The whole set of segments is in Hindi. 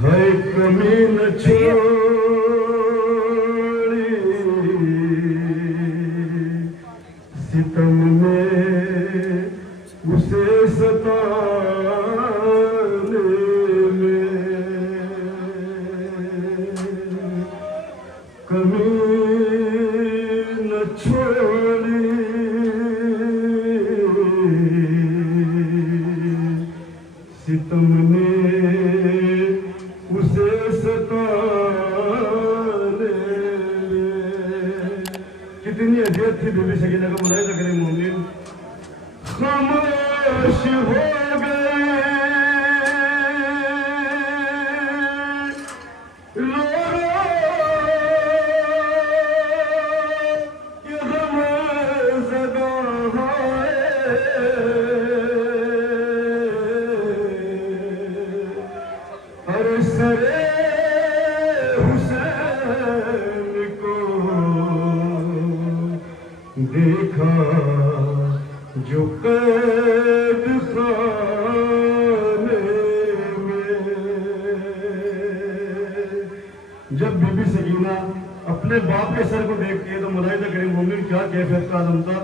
है कमी न छोड़ी सितम में उसे सताने में कमी न छोड़ी सितम ने उसे सताने में। कितनी अजियत थी बीबी सकीना का मुलाहिजा करें मोमिन। खामोश हो गए रो रो ये गम ज़दा हर सरे हुसैन को देखा जो कैद खाने में। जब बीबी सकीना अपने बाप के सर को देखती है तो मुलाहिजा करें मोमिन क्या कैफियत का आलम था।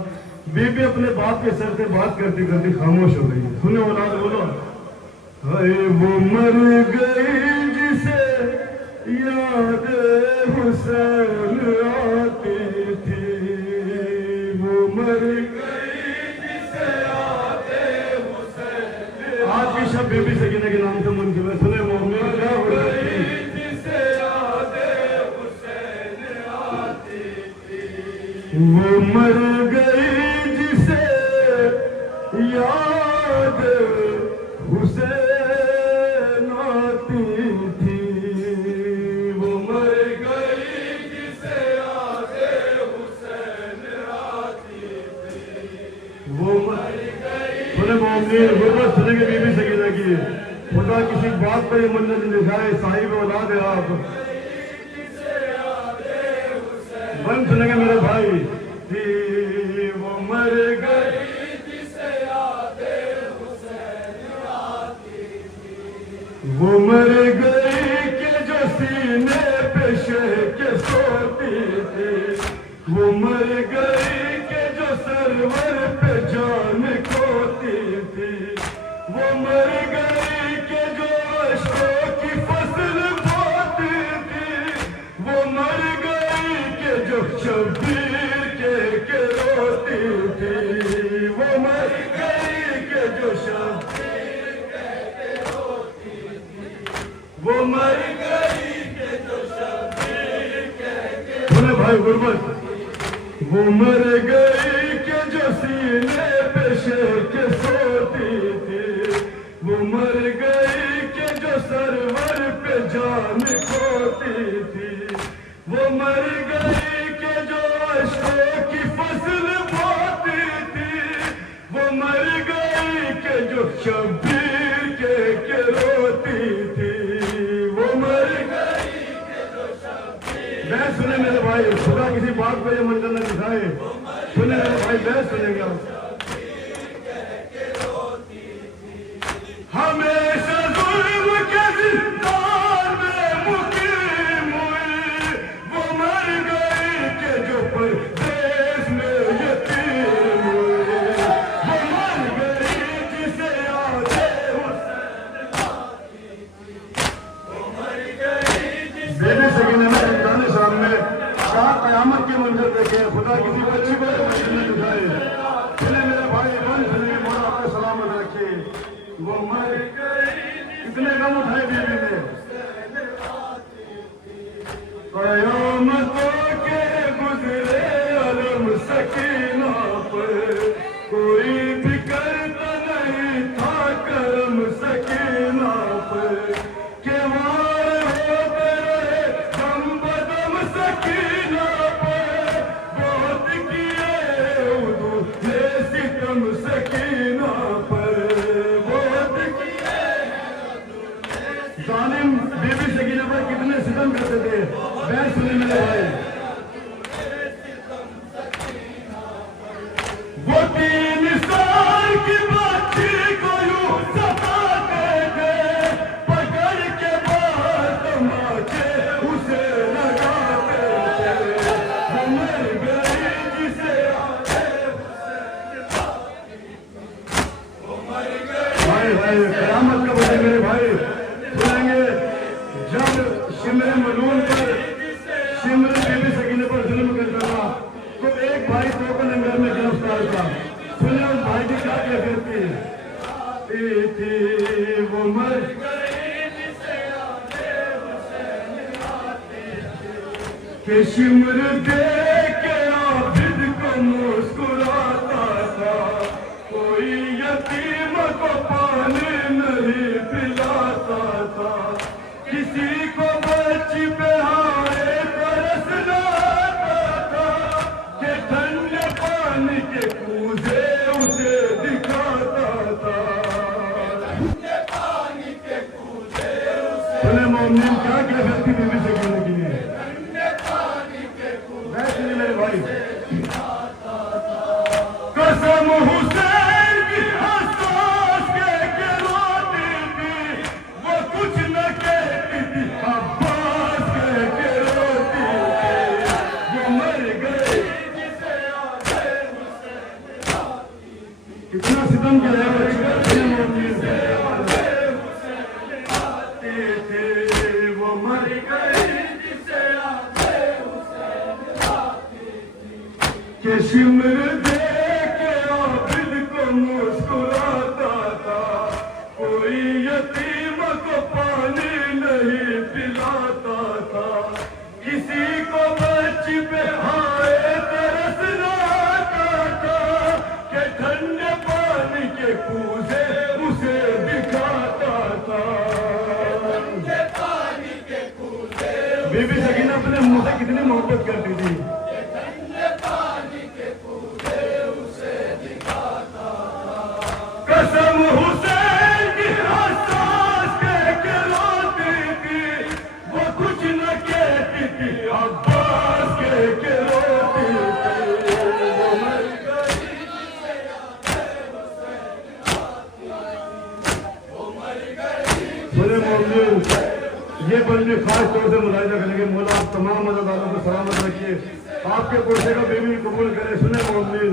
बीबी अपने बाप के सर से बात करते करते खामोश हो गई। सुने औलाद बोलो, हाय वो मर गई जिसे याद हुसैन आती थी। वो मर गई जिसे याद हुसैन। आज की शब बीबी सकीना के नाम से मुंसिब है। सुने मोमिन क्या हो गई जिसे याद हुसैन आती थी। वो मर गई जिसे याद हुसैन आती थी। वो मर गई जिसे याद हुसैन आती थी। वो मर गई। सुने मोमिन गुरबत सुनेंगे बीबी सकीना की। खुदा किसी बात पर ये मंजर दिखाए साहिब औलाद है आप। बन सुनेंगे मेरे भाई कि वो मर गई जिसे याद हुसैन आती थी। वो मर गई के जो सीने पे के सोती थी। वो मर गई के जो सरवर पे जान खोती थी। वो मर गई के जो अश्कों की फसल बोती थी। वो मर गई के जो शब्बीर के रोती थी। वो मर गई के जो शब्बीर के रोती थी। वो मर गई के जो शब्बीर के बोले भाई गुरबत। वो मर गई के जो सीने पे के सोती थी। वो मर गई के जो सरवर पे जान खोती थी। वो मर गई के जो अश्कों की फसल बोती थी। वो मर गई के जो शब्बीर के रोती थी। वो मर गई के जो शब्बीर। मैं सुने मेरे भाई खुदा किसी बात को ये मंजर न दिखाए। सुने मेरे भाई मैं सुनेगा। हमेशा जुल्म के जिंदान में मुकीम हुई। वो मर गई के जो परदेश में यतीम हुई। वो मर गई जिसे याद हुसैन आती थी। वो मर गई जिसे बेबी सकीना ने रमजान शाम में शाह कयामत के मंजर देखे। खुदा किसी बच्ची को मंजर न दिखाए। सुने मेरे भाई बन सुने मोड़ा आपको सलामत रखे। वो मर गई कितने गम उठाए बीबी ने। कयामतों के गुजरे अलम सकीना पर कोई भी करता नहीं था करम सकीना पर। के वार होते रहे दम बदम सकीना पर। बहुत किए उदू ने सितम सकीना पर। जालिम बीबी सकीना पर कितने सितम करते थे। मैं सुने मेरे भाई। वो 3 साल की बच्ची को यूं सताते थे। थी वो मर के शिमर दे के आबिद को मुस्कुराता था, कोई यतीम को पानी नहीं पिलाता था, किसी को बच्ची पे हाय तरस लाता था, कि ठंडे पानी के कूजे उसे दिखाता था। सुने मोमिन क्या कहती बीबी से कहने के लिए मेरे भाई, कसम हुसैन की हसास के रोती थी, वो कुछ न कहती थी, अब्बास के रोती थी, वो मर गए कितना सितम किया वो मर गए के शिमर दे के आबिद को मुस्कुराता था, कोई यतीम को पानी नहीं पिलाता था, किसी को बच्ची पे हाय तरस लाता था, कि ठंडे पानी के कूजे उसे दिखाता था। बीबी सकीना अपने मुंह से कितनी मोहब्बत करती थी। कसम हुसैन की हसास के रोती थी, वो कुछ न कहती थी, अब्बास के रोती थी, वो मर गई सुने मोमिन, ये बंदे खास तौर से मुलाहिजा करेंगे। मौला आप तमाम मददगारों को सलामत रखिए, आपके पुरसे का बेबी कबूल करे। सुने मोमिन,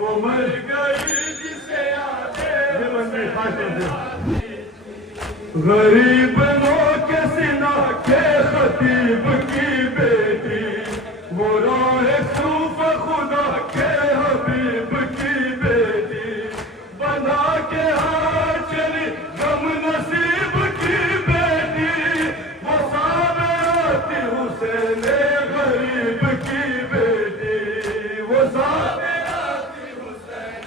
वो मर गई ये बंदे खास तौर से गरीब के सिना के खतीब की बेटी, वो राह सूफ खुदा के हबीब की बेटी, बना के हाथ चली गम नसीब की बेटी, वो साबराती हुसैन गरीब की बेटी, वो साबराती हुसैन।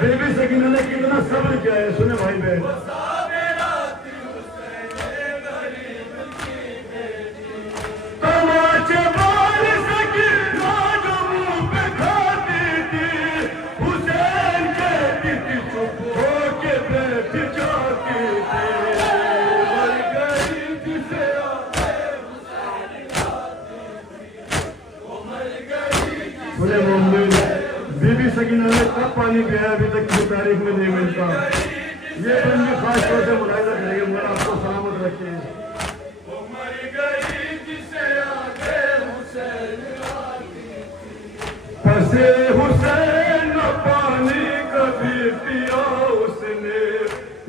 बीबी सकीना ने कितना सब्र किया है। सुने भाई बहन, तमाचे मार सकीना जो मुंह पे खाती थी, हुसैन कहती थी चुप होके बैठ जाती थी, मर गई जिसे सुने मोमिन, बीबी सकीना ने कब पानी पिया अभी तक किसी तारीख में नहीं मिलता। ये बंदी खास तौर से मुलाहिजा करेंगे। मौला आपको सलामत रखे। फंसे हुसैन पानी कभी पिया उसने,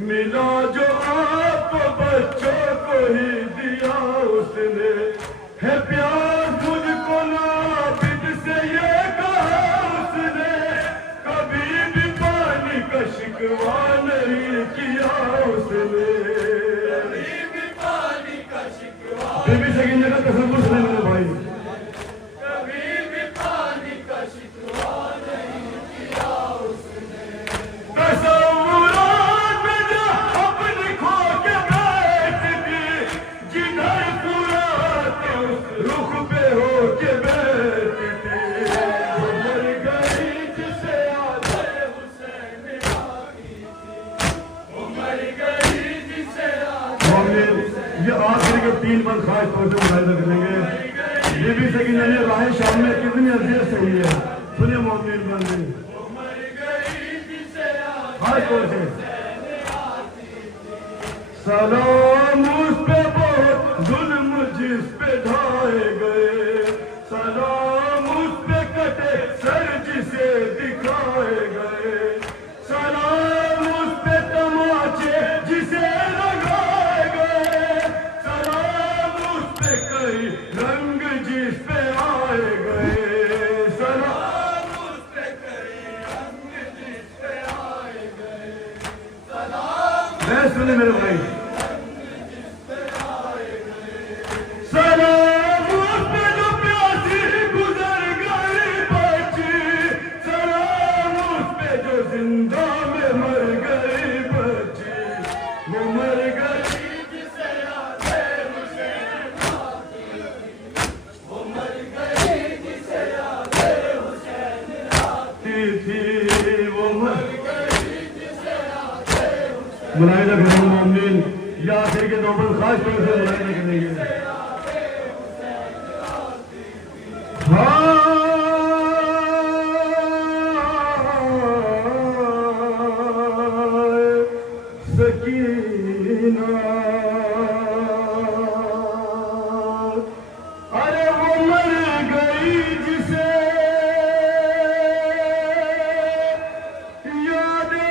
मिला जो आप बच्चों को ही दिया उसने, है प्यार मुझको नाबिद से ये कहा उसने, कभी भी पानी का शिकवा नहीं किया उसने। बीबी सकीना का तसव्वुर सुने मेरे भाई, तसव्वुरात में जो अपनी खो के बैठती, जिधर फुराते उस रुख पे हो के बैठती, वो मर गई जिसे याद हुसैन आती थी, वो मर गई जिसे याद। ये आखिर के 3 बंद खास तौर से मुलाहिजा करेंगे। बीबी सकीना ने राह शाम में कितनी अजियत सही है। सुनिए मोमिन बंदे खास तौर से, सलाम उस पे बहुत जुल्म जिस पे ढाए गए, सलाम उस पे कटे सर जिसे दिखाए गए, सलाम उस पे तमाचे जिसे लगाए गए, सलाम उस पे कई रंग जिस पे आए गए, सलाम उस पे कई रंग जिस पे आए गए। मैं सुने मेरे भाई, सलाम उस पे जो प्यासी गुजर गई बच्ची, सलाम उस पे जो जिंदा में मर गई बच्ची, वो मर गई जिसे यादे हुसैन आती, वो मर गई जिसे यादे हुसैन आती थी, वो मर गई जिसे यादे हुसैन। मुनाहिदा करेंगे मोमिन या आखिर के दो पर खास तौर से मुनाहिदा करेंगे। सकीना अरे वो मर गई जिसे यादे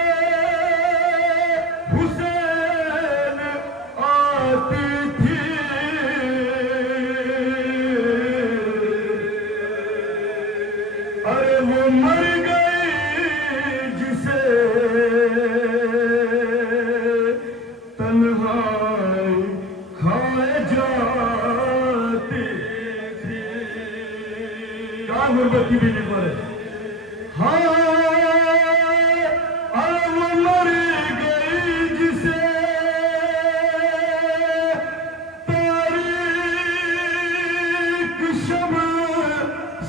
हुसैन आती थी, अरे वो मर गई जिसे तन्हाई खाए जाती थी। क्या गुर्बत की बीवी पर, हाँ अरे वो मर गई जिसे तारीख शब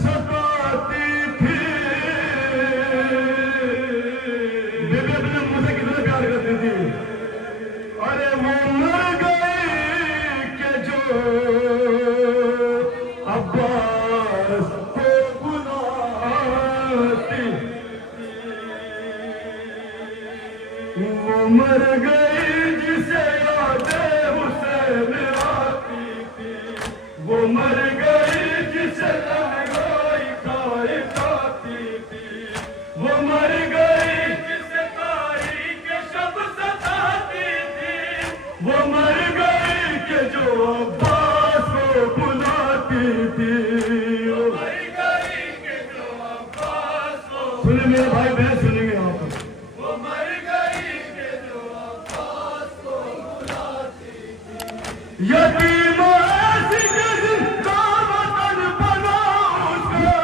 सताती थी। बेबी अपने मुझसे कितना प्यार करती थी। अरे वो मर गई के जो अब्बास को बुलाती, वो मर गई जिसे यादे हुसैन आती थी, वो मर गई जिसे तन्हाई खाए जाती थी, वो मर गई जिसे तारीख शब सताती थी, वो मर गई के जो अब्बास को बुलाती थी, वो मर गई के जो अब्बास को। सुने मेरे भाई बहन सुनेंगे आप, वो मर गई के जो अब्बास को बुलाती थी। यतीम ऐसी के जिंदा वतन बना उसका,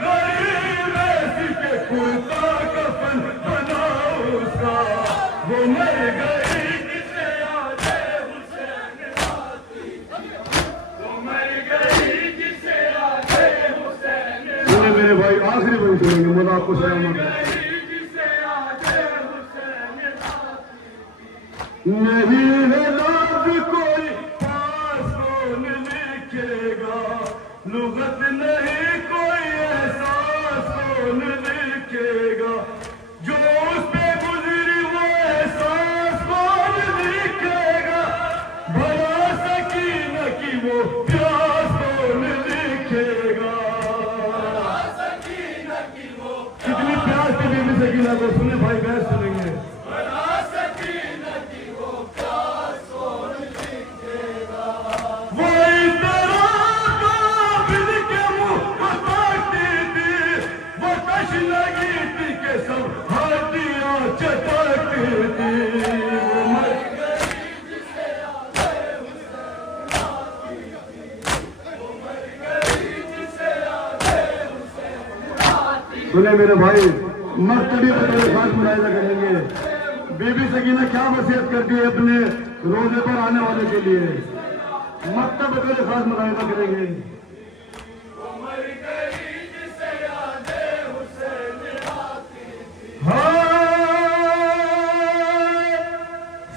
गरीब ऐसी के कुर्ता कफन बना उसका, वो मर गई जिसे यादे हुसैन आती थी, वो मर गई जिसे यादे हुसैन। सुने मेरे भाई आखिरी बंद सुनेंगे, मजा आपको सलामत है। जिसे यादे हुसैन आती थी, नहीं है लाज कोई पास कौन लिखेगा, लुगत नहीं कोई एहसास कौन लिखेगा, जो उस पे गुजरी वो एहसास कौन लिखेगा, भला सकीना की वो प्यास कौन लिखेगा। कितनी प्यास थी बीबी सकीना को, सुने भाई बहन सुनेंगे। वो इस तरह काबिल के मुंह बताती थी, वो कश लगी थी के सब हाथियां चटाती थी, वो मर गई जिसे यादे हुसैन आती थी, वो मर गई जिसे यादे हुसैन आती थी। सुने मेरे भाई मर्तबे पर खास मुलाहिजा करेंगे। बीबी सकीना क्या वसीयत करती है अपने रोजे पर आने वाले के लिए, मकतब पर खास मुलाहिजा करेंगे।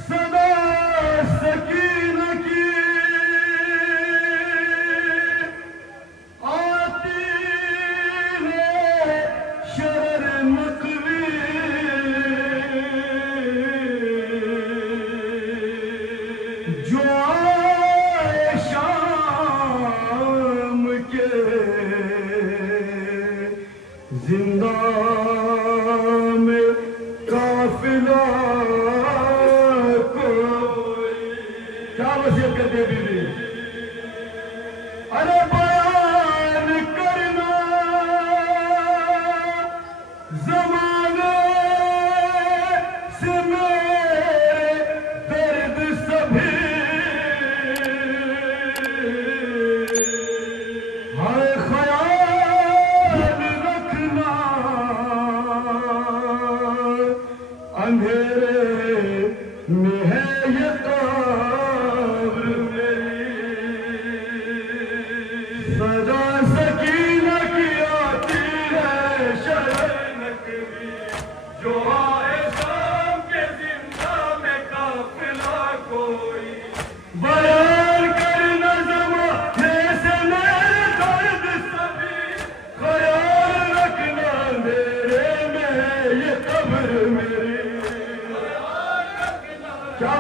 सदा सकीना की आती है शर मकवी, जो आए शाम के जिंदा में काफिला कोई। क्या वसीयत करते हैं बीबी, अरे बयान करना जमाने से मेरे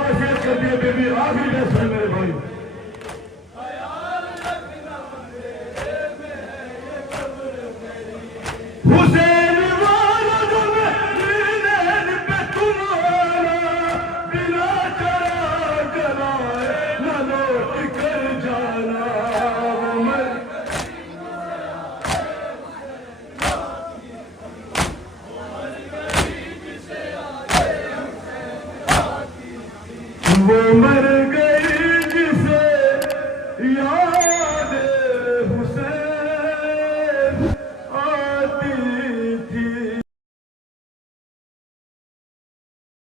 वसीयत कर दिए बेबी, आखिरी बहस है मेरे भाई। हुसैन वाला जो मदीने पे तुम आना, बिना चरा जलाए न लौट कर जाना। वो